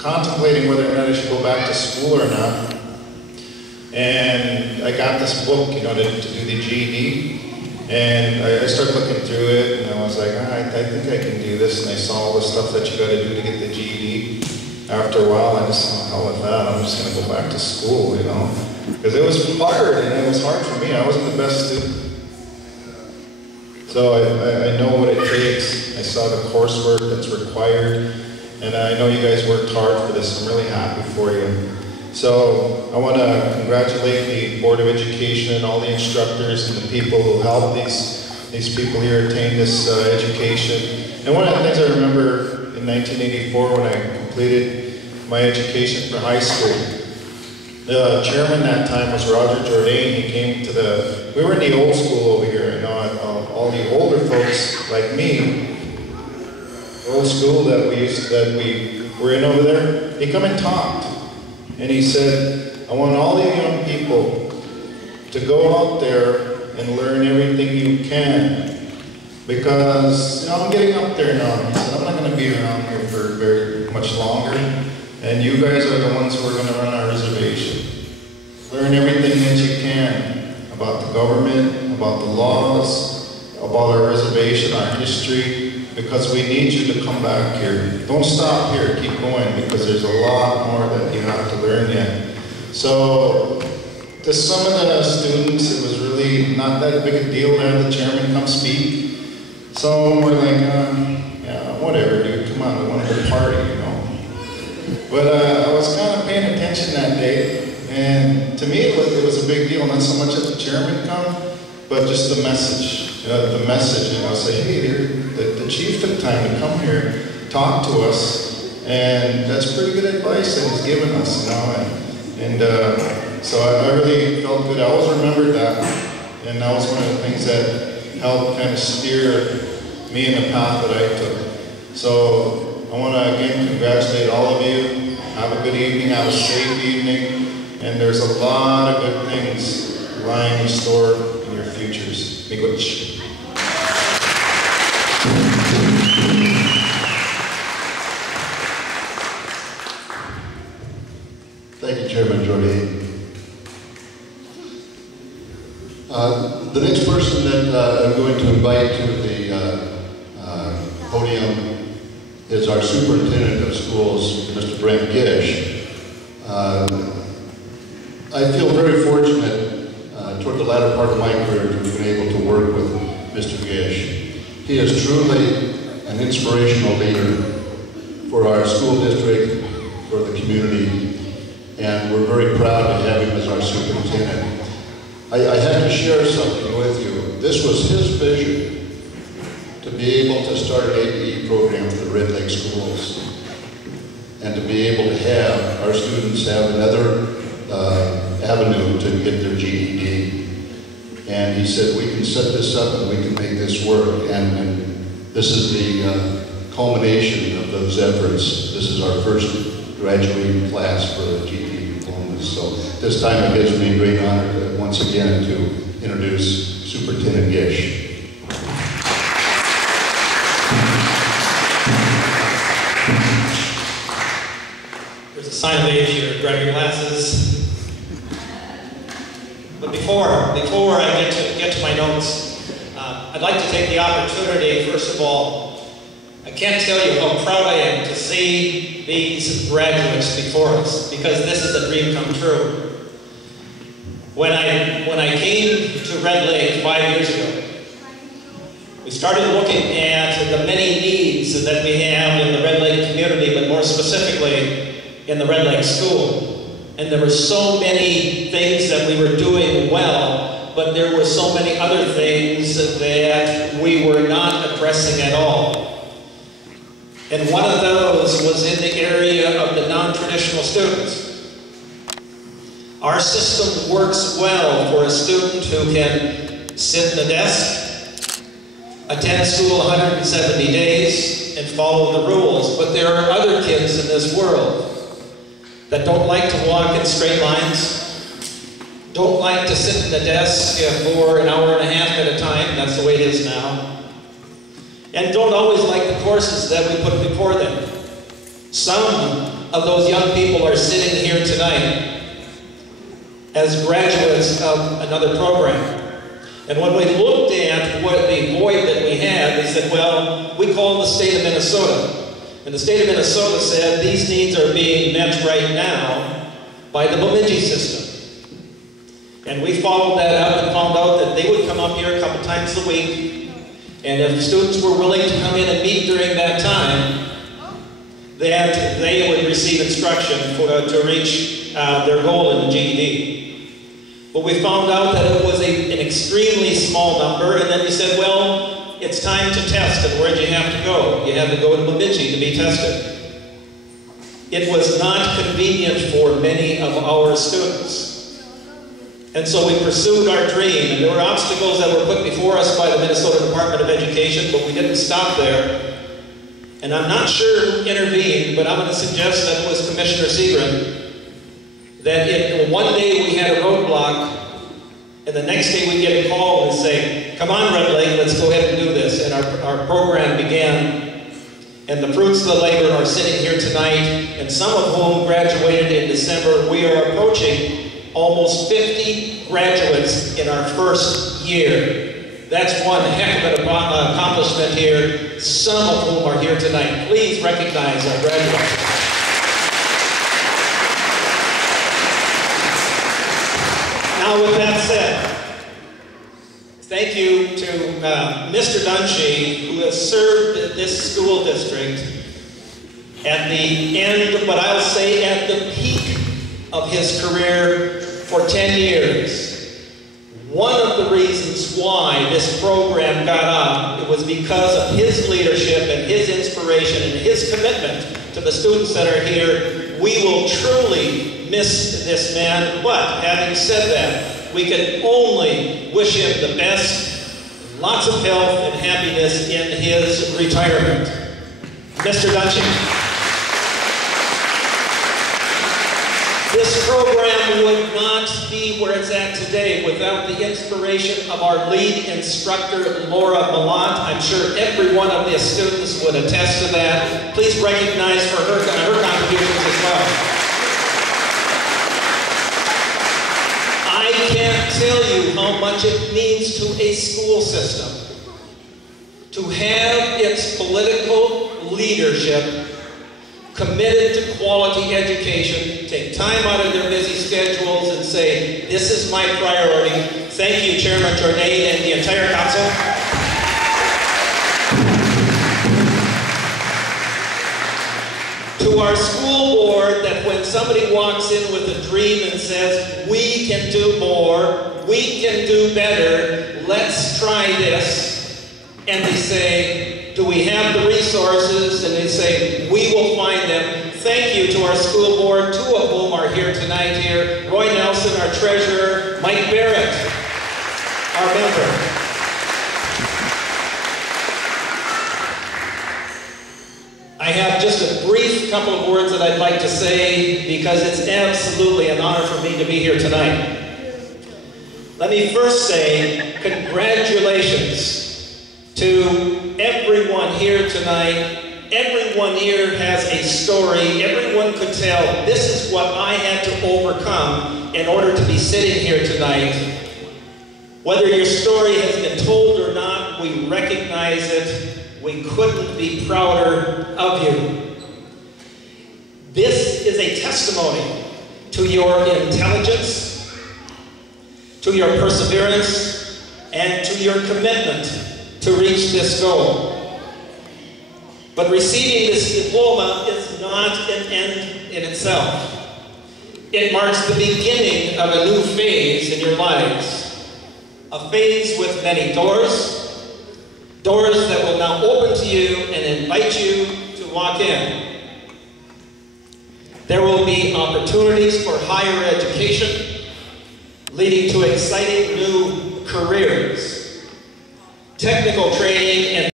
contemplating whether or not I should go back to school or not. And I got this book, you know, to do the GED. And I started looking through it, and I was like, I think I can do this. And I saw all the stuff that you got to do to get the GED. After a while, I just thought, hell with that, I'm just going to go back to school, you know. Because it was hard, and it was hard for me. I wasn't the best student. So I know what it takes. I saw the coursework that's required. And I know you guys worked hard for this. I'm really happy for you. So I want to congratulate the Board of Education and all the instructors and the people who helped these people here attain this education. And one of the things I remember in 1984 when I completed my education for high school, the chairman that time was Roger Jourdain. He came to we were in the old school over here, you know, all the older folks like me, old school that we were in over there, he come and talked. And he said, I want all the young people to go out there and learn everything you can. Because, you know, I'm getting up there now. He said, I'm not going to be around here for very much longer. And you guys are the ones who are going to run our reservation. Learn everything that you can about the government, about the laws, about our reservation, our history. Because we need you to come back here. Don't stop here, keep going, because there's a lot more that you have to learn yet. So, to some of the students, it was really not that big a deal to have the chairman come speak. So we're like, yeah, whatever, dude, come on, we want to go party, you know. But I was kind of paying attention that day, and to me it was a big deal, not so much that the chairman come, but just the message. The message, and I'll say, hey, the chief took time to come here, talk to us, and that's pretty good advice that he's given us, you know. So I really felt good. I always remembered that, and that was one of the things that helped kind of steer me in the path that I took. So I want to again congratulate all of you. Have a good evening. Have a safe evening, and there's a lot of good things lying in store in your futures. Miigwech. Thank you, Chairman Jourdain. The next person that I'm going to invite to the podium is our Superintendent of Schools, Mr. Brent Gish. I feel very fortunate toward the latter part of my career to have been able to work with Mr. Gish. He is truly an inspirational leader for our school district, for the community, and we're very proud to have him as our superintendent. I have to share something with you. This was his vision, to be able to start an ABE program for the Red Lake schools, and to be able to have our students have another avenue to get their GED. And he said, we can set this up and we can make this work. And this is the culmination of those efforts. This is our first graduating class for the GED diplomas. So this time it gives me great honor once again to introduce Superintendent Gish. There's a sign of age here, grab your glasses. But before I get to my notes, I'd like to take the opportunity, first of all, I can't tell you how proud I am to see these graduates before us, because this is a dream come true. When I came to Red Lake 5 years ago, we started looking at the many needs that we have in the Red Lake community, but more specifically in the Red Lake school. And there were so many things that we were doing well, but there were so many other things that we were not addressing at all. And one of those was in the area of the non-traditional students. Our system works well for a student who can sit in the desk, attend school 170 days, and follow the rules. But there are other kids in this world that don't like to walk in straight lines, don't like to sit in the desk for an hour and a half at a time, that's the way it is now, and don't always like the courses that we put before them. Some of those young people are sitting here tonight as graduates of another program. And when we looked at what the void that we had, they said, well, we called the state of Minnesota. And the state of Minnesota said these needs are being met right now by the Bemidji system. And we followed that up and found out that they would come up here a couple times a week. And if students were willing to come in and meet during that time, that they would receive instruction to reach their goal in the GED. But we found out that it was an extremely small number, and then we said, well, it's time to test, and where did you have to go? You had to go to Bemidji to be tested. It was not convenient for many of our students. And so we pursued our dream, and there were obstacles that were put before us by the Minnesota Department of Education, but we didn't stop there. And I'm not sure who intervened, but I'm going to suggest that it was Commissioner Segrin, that one day we had a roadblock, and the next day we get a call and say, come on, Red Lake, let's go ahead and do this. And our program began, and the fruits of the labor are sitting here tonight, and some of whom graduated in December. We are approaching almost 50 graduates in our first year. That's one heck of an accomplishment here, some of whom are here tonight. Please recognize our graduates. Now, with that said, thank you to Mr. Dunshee, who has served this school district at the end, but I'll say at the peak of his career for 10 years. One of the reasons why this program got up, it was because of his leadership and his inspiration and his commitment to the students that are here. We will truly miss this man, but having said that, we can only wish him the best, lots of health and happiness in his retirement. Mr. Dunshee. This program would not be where it's at today without the inspiration of our lead instructor, Laura Malott. I'm sure every one of the students would attest to that. Please recognize for her contributions as well. I can't tell you how much it means to a school system to have its political leadership committed to quality education, take time out of their busy schedules and say, this is my priority. Thank you, Chairman Jourdain and the entire council. To our school board, that when somebody walks in with a dream and says, we can do more, we can do better, let's try this, and they say, do we have the resources? And they say, we will find them. Thank you to our school board, two of whom are here tonight here. Roy Nelson, our treasurer, Mike Barrett, our member. I have just a brief couple of words that I'd like to say because it's absolutely an honor for me to be here tonight. Let me first say congratulations to everyone here tonight. Everyone here has a story. Everyone could tell, this is what I had to overcome in order to be sitting here tonight. Whether your story has been told or not, we recognize it. We couldn't be prouder of you. This is a testimony to your intelligence, to your perseverance, and to your commitment to reach this goal. But receiving this diploma is not an end in itself. It marks the beginning of a new phase in your lives. A phase with many doors that will now open to you and invite you to walk in. There will be opportunities for higher education, leading to exciting new careers, technical training, and